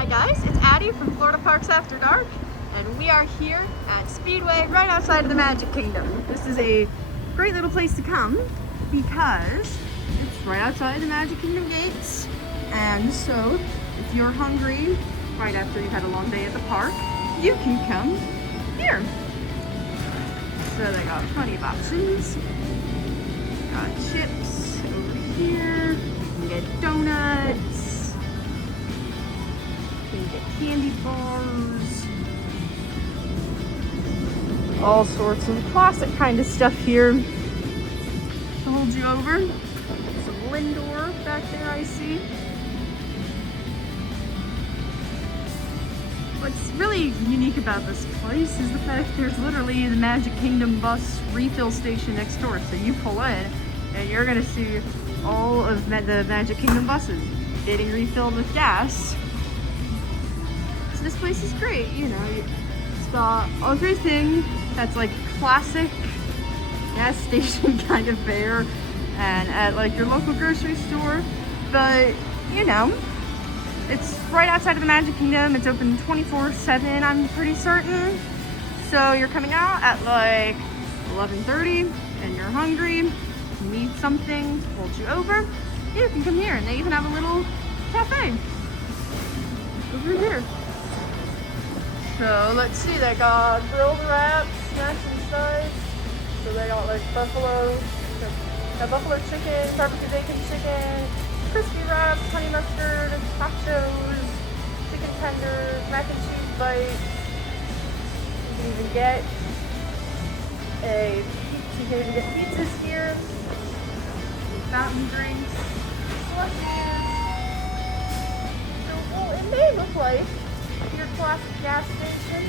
Hi guys, it's Addie from Florida Parks After Dark, and we are here at Speedway right outside of the Magic Kingdom. This is a great little place to come because it's right outside the Magic Kingdom gates, and so if you're hungry right after you've had a long day at the park, you can come here. So they got plenty of options. Got chips over here, you can get donuts, you can get candy bars, all sorts of classic kind of stuff here to hold you over. Some Lindor back there I see. What's really unique about this place is the fact there's literally the Magic Kingdom bus refill station next door. So you pull in and you're gonna see all of the Magic Kingdom buses getting refilled with gas. So this place is great, you know. It's got everything that's like classic gas station kind of fare and at like your local grocery store, but you know, it's right outside of the Magic Kingdom. It's open 24/7, I'm pretty certain. So you're coming out at like 11:30 and you're hungry, you need something to hold you over, you can come here. And they even have a little cafe over here. So let's see, they got grilled wraps, snacks and sides. So they got like buffalo chicken, barbecue bacon chicken, crispy wraps, honey mustard, nachos, chicken tenders, mac and cheese bites. You can even get pizzas here, fountain drinks, slushies. So, well, it may look like your classic gas station.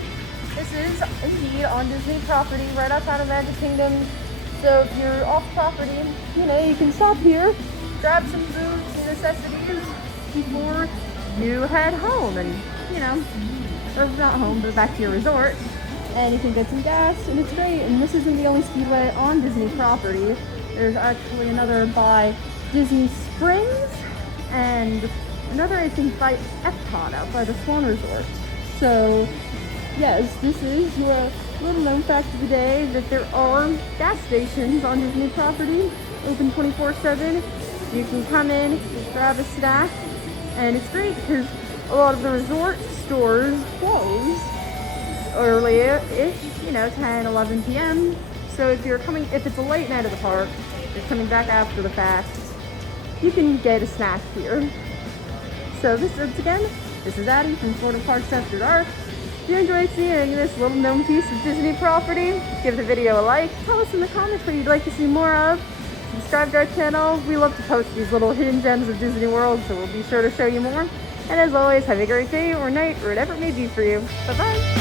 This is indeed on Disney property, right outside of Magic Kingdom. So if you're off property, you know, you can stop here, grab some food, some necessities before you head home and, you know, or not home, but back to your resort. And you can get some gas, and it's great. And this isn't the only Speedway on Disney property. There's actually another by Disney Springs and another, I think, by Epcot out by the Swan Resort. So, yes, this is your little known fact of the day, that there are gas stations on Disney property, open 24/7. You can come in, grab a snack, and it's great because a lot of the resort stores close early-ish, you know, 10, 11 p.m. So if it's a late night at the park, you're coming back after the fact, you can get a snack here. So this is Addie from Florida Parks After Dark. If you enjoyed seeing this little known piece of Disney property, give the video a like. Tell us in the comments what you'd like to see more of. Subscribe to our channel. We love to post these little hidden gems of Disney World, so we'll be sure to show you more. And as always, have a great day or night or whatever it may be for you. Bye-bye.